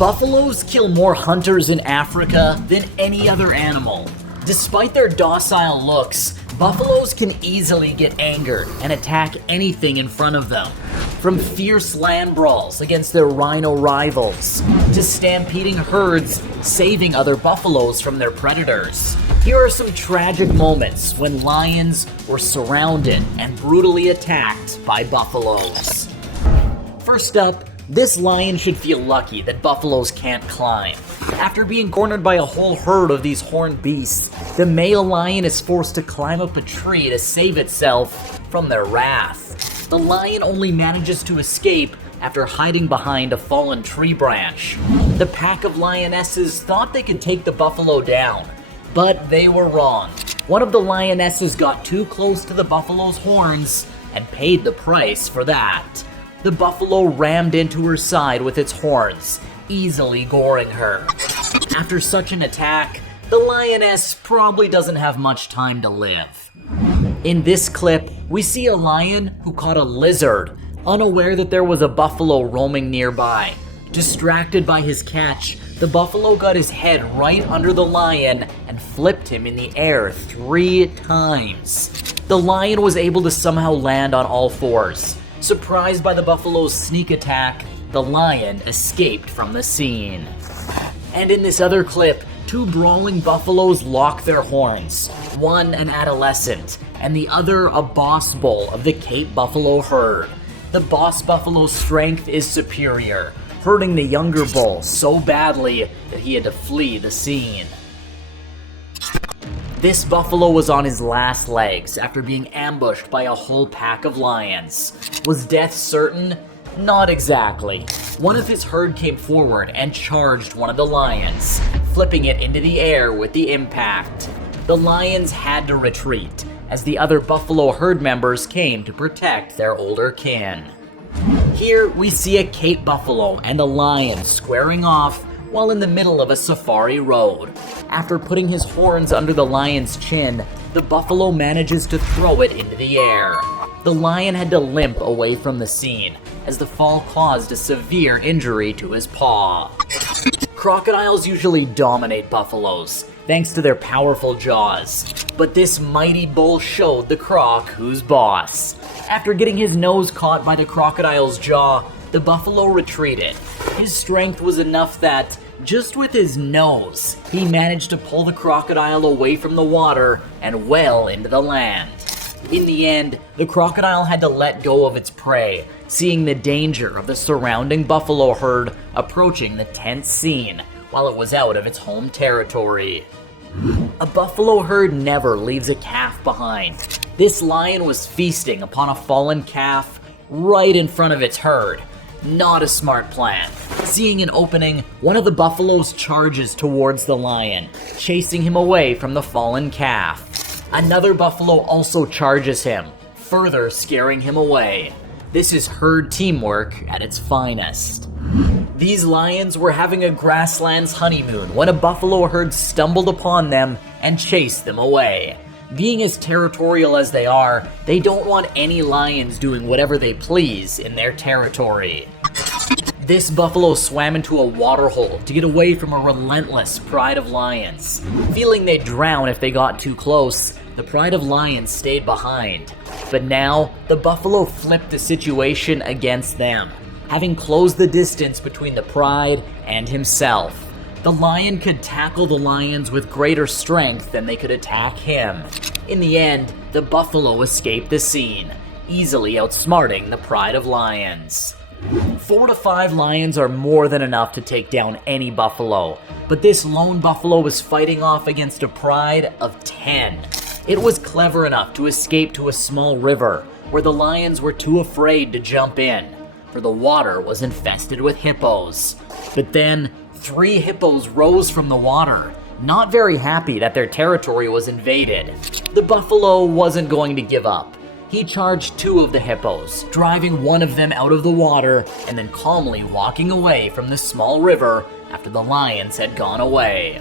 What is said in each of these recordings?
Buffaloes kill more hunters in Africa than any other animal. Despite their docile looks, buffaloes can easily get angered and attack anything in front of them. From fierce land brawls against their rhino rivals, to stampeding herds, saving other buffaloes from their predators. Here are some tragic moments when lions were surrounded and brutally attacked by buffaloes. First up, this lion should feel lucky that buffaloes can't climb. After being cornered by a whole herd of these horned beasts, the male lion is forced to climb up a tree to save itself from their wrath. The lion only manages to escape after hiding behind a fallen tree branch. The pack of lionesses thought they could take the buffalo down, but they were wrong. One of the lionesses got too close to the buffalo's horns and paid the price for that. The buffalo rammed into her side with its horns, easily goring her. After such an attack, the lioness probably doesn't have much time to live. In this clip, we see a lion who caught a lizard, unaware that there was a buffalo roaming nearby. Distracted by his catch, the buffalo got his head right under the lion and flipped him in the air 3 times. The lion was able to somehow land on all fours. Surprised by the buffalo's sneak attack, the lion escaped from the scene. And in this other clip, 2 brawling buffaloes lock their horns, one an adolescent, and the other a boss bull of the Cape buffalo herd. The boss buffalo's strength is superior, hurting the younger bull so badly that he had to flee the scene. This buffalo was on his last legs after being ambushed by a whole pack of lions. Was death certain? Not exactly. One of his herd came forward and charged one of the lions, flipping it into the air with the impact. The lions had to retreat, as the other buffalo herd members came to protect their older kin. Here we see a Cape buffalo and a lion squaring off while in the middle of a safari road. After putting his horns under the lion's chin, the buffalo manages to throw it into the air. The lion had to limp away from the scene, as the fall caused a severe injury to his paw. Crocodiles usually dominate buffaloes, thanks to their powerful jaws. But this mighty bull showed the croc who's boss. After getting his nose caught by the crocodile's jaw, the buffalo retreated. His strength was enough that, just with his nose, he managed to pull the crocodile away from the water and well into the land. In the end, the crocodile had to let go of its prey, seeing the danger of the surrounding buffalo herd approaching the tense scene while it was out of its home territory. A buffalo herd never leaves a calf behind. This lion was feasting upon a fallen calf right in front of its herd. Not a smart plan. Seeing an opening, one of the buffaloes charges towards the lion, chasing him away from the fallen calf. Another buffalo also charges him, further scaring him away. This is herd teamwork at its finest. These lions were having a grasslands honeymoon when a buffalo herd stumbled upon them and chased them away. Being as territorial as they are, they don't want any lions doing whatever they please in their territory. This buffalo swam into a waterhole to get away from a relentless pride of lions. Feeling they'd drown if they got too close, the pride of lions stayed behind. But now, the buffalo flipped the situation against them, having closed the distance between the pride and himself. The lion could tackle the lions with greater strength than they could attack him. In the end, the buffalo escaped the scene, easily outsmarting the pride of lions. 4 to 5 lions are more than enough to take down any buffalo, but this lone buffalo was fighting off against a pride of 10. It was clever enough to escape to a small river, where the lions were too afraid to jump in, for the water was infested with hippos. But then, 3 hippos rose from the water, not very happy that their territory was invaded. The buffalo wasn't going to give up. He charged 2 of the hippos, driving one of them out of the water and then calmly walking away from the small river after the lions had gone away.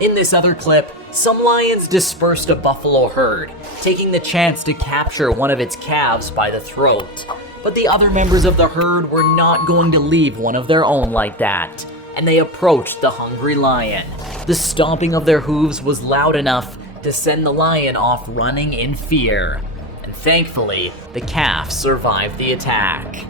In this other clip, some lions dispersed a buffalo herd, taking the chance to capture one of its calves by the throat. But the other members of the herd were not going to leave one of their own like that. and they approached the hungry lion. The stomping of their hooves was loud enough to send the lion off running in fear. And thankfully, the calf survived the attack.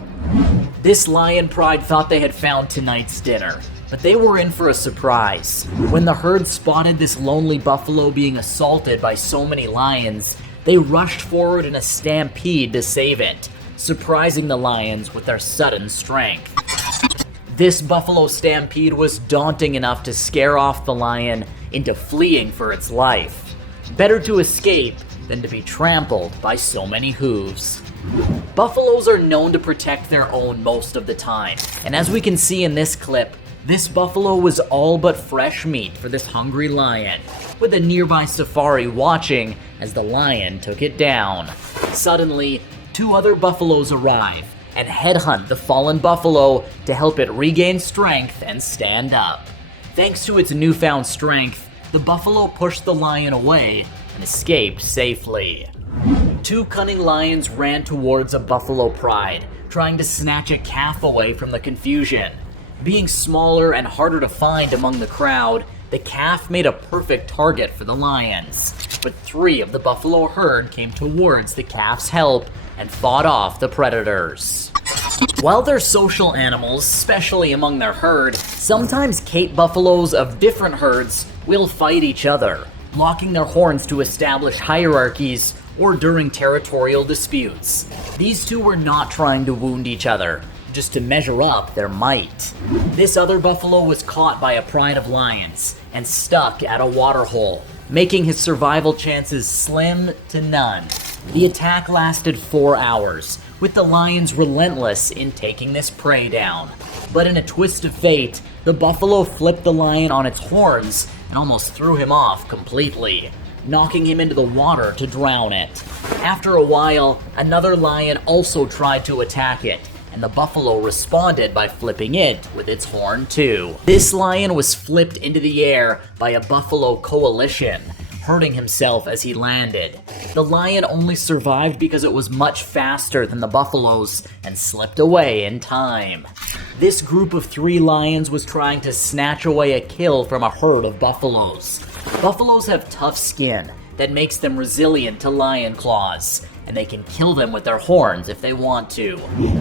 This lion pride thought they had found tonight's dinner, but they were in for a surprise. When the herd spotted this lonely buffalo being assaulted by so many lions, they rushed forward in a stampede to save it, surprising the lions with their sudden strength. This buffalo stampede was daunting enough to scare off the lion into fleeing for its life. Better to escape than to be trampled by so many hooves. Buffaloes are known to protect their own most of the time, and as we can see in this clip, this buffalo was all but fresh meat for this hungry lion, with a nearby safari watching as the lion took it down. Suddenly, 2 other buffaloes arrive and headhunt the fallen buffalo to help it regain strength and stand up. Thanks to its newfound strength, the buffalo pushed the lion away and escaped safely. 2 cunning lions ran towards a buffalo pride, trying to snatch a calf away from the confusion. Being smaller and harder to find among the crowd, the calf made a perfect target for the lions. But 3 of the buffalo herd came towards the calf's help and fought off the predators. While they're social animals, especially among their herd, sometimes Cape buffaloes of different herds will fight each other, locking their horns to establish hierarchies or during territorial disputes. These 2 were not trying to wound each other, just to measure up their might. This other buffalo was caught by a pride of lions and stuck at a waterhole, making his survival chances slim to none. The attack lasted 4 hours, with the lions relentless in taking this prey down. But in a twist of fate, the buffalo flipped the lion on its horns and almost threw him off completely, knocking him into the water to drown it. After a while, another lion also tried to attack it, and the buffalo responded by flipping it with its horn too. This lion was flipped into the air by a buffalo coalition, hurting himself as he landed. The lion only survived because it was much faster than the buffaloes and slipped away in time. This group of 3 lions was trying to snatch away a kill from a herd of buffaloes. Buffaloes have tough skin that makes them resilient to lion claws, and they can kill them with their horns if they want to.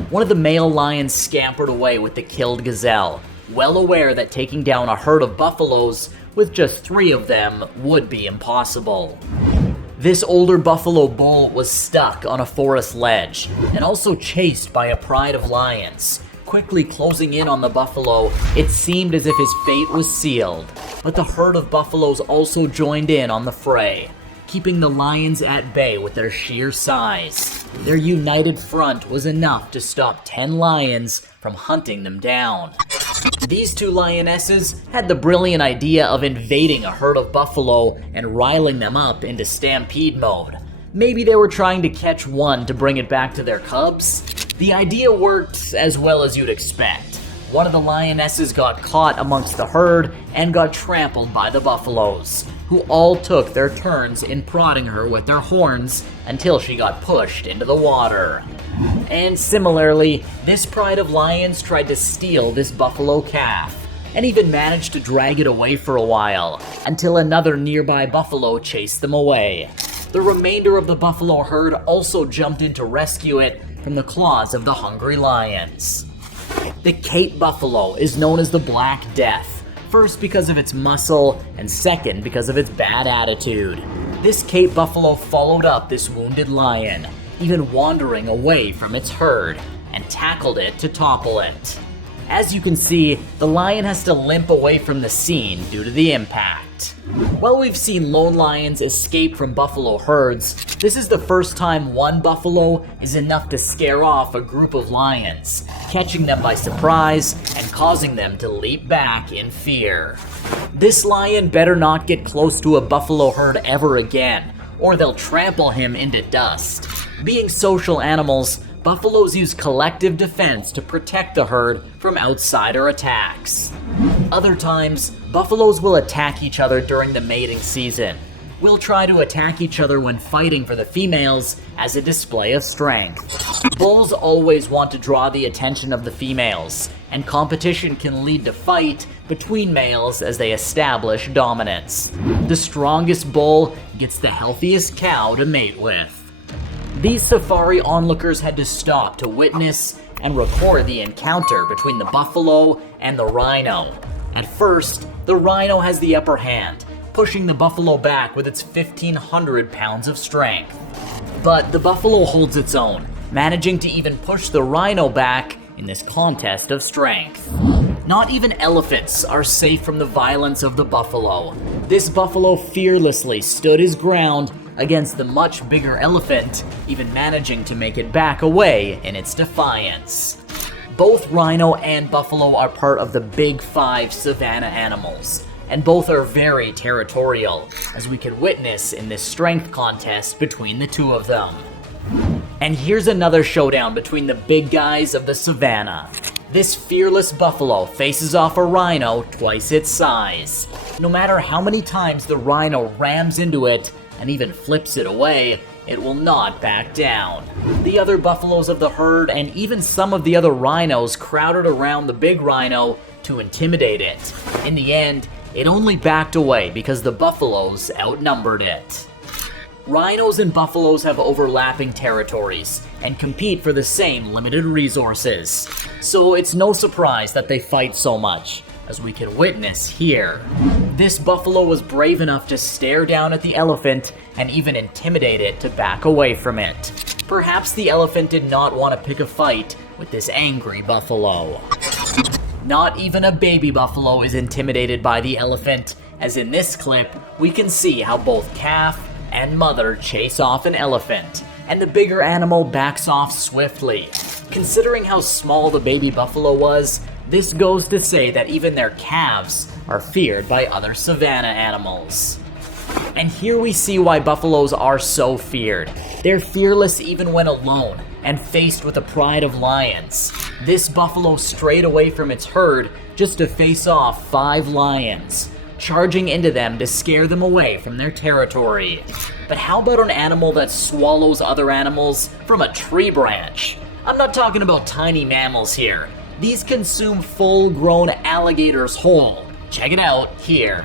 One of the male lions scampered away with the killed gazelle, well aware that taking down a herd of buffaloes with just 3 of them would be impossible. This older buffalo bull was stuck on a forest ledge and also chased by a pride of lions. Quickly closing in on the buffalo, it seemed as if his fate was sealed. But the herd of buffaloes also joined in on the fray, keeping the lions at bay with their sheer size. Their united front was enough to stop 10 lions from hunting them down. These 2 lionesses had the brilliant idea of invading a herd of buffalo and riling them up into stampede mode. Maybe they were trying to catch one to bring it back to their cubs? The idea worked as well as you'd expect. One of the lionesses got caught amongst the herd and got trampled by the buffaloes, who all took their turns in prodding her with their horns until she got pushed into the water. And similarly, this pride of lions tried to steal this buffalo calf, and even managed to drag it away for a while, until another nearby buffalo chased them away. The remainder of the buffalo herd also jumped in to rescue it from the claws of the hungry lions. The Cape buffalo is known as the Black Death, first because of its muscle, and second because of its bad attitude. This Cape buffalo followed up this wounded lion, even wandering away from its herd, and tackled it to topple it. As you can see, the lion has to limp away from the scene due to the impact. While we've seen lone lions escape from buffalo herds, this is the first time one buffalo is enough to scare off a group of lions, catching them by surprise and causing them to leap back in fear. This lion better not get close to a buffalo herd ever again, or they'll trample him into dust. Being social animals, buffaloes use collective defense to protect the herd from outsider attacks. Other times, buffaloes will attack each other during the mating season. Will try to attack each other when fighting for the females as a display of strength. Bulls always want to draw the attention of the females, and competition can lead to fight between males as they establish dominance. The strongest bull gets the healthiest cow to mate with. These safari onlookers had to stop to witness and record the encounter between the buffalo and the rhino. At first, the rhino has the upper hand, pushing the buffalo back with its 1,500 pounds of strength. But the buffalo holds its own, managing to even push the rhino back in this contest of strength. Not even elephants are safe from the violence of the buffalo. This buffalo fearlessly stood his ground against the much bigger elephant, even managing to make it back away in its defiance. Both rhino and buffalo are part of the big 5 savanna animals, and both are very territorial, as we can witness in this strength contest between the two of them. And here's another showdown between the big guys of the savanna. This fearless buffalo faces off a rhino twice its size. No matter how many times the rhino rams into it and even flips it away, it will not back down. The other buffaloes of the herd and even some of the other rhinos crowded around the big rhino to intimidate it. In the end, it only backed away because the buffaloes outnumbered it. Rhinos and buffaloes have overlapping territories and compete for the same limited resources. So it's no surprise that they fight so much, as we can witness here. This buffalo was brave enough to stare down at the elephant and even intimidate it to back away from it. Perhaps the elephant did not want to pick a fight with this angry buffalo. Not even a baby buffalo is intimidated by the elephant, as in this clip, we can see how both calf and mother chase off an elephant, and the bigger animal backs off swiftly. Considering how small the baby buffalo was, this goes to say that even their calves are feared by other savanna animals. And here we see why buffaloes are so feared. They're fearless even when alone, and faced with the pride of lions. This buffalo strayed away from its herd just to face off 5 lions, charging into them to scare them away from their territory. But how about an animal that swallows other animals from a tree branch? I'm not talking about tiny mammals here. These consume full-grown alligators whole. Check it out here.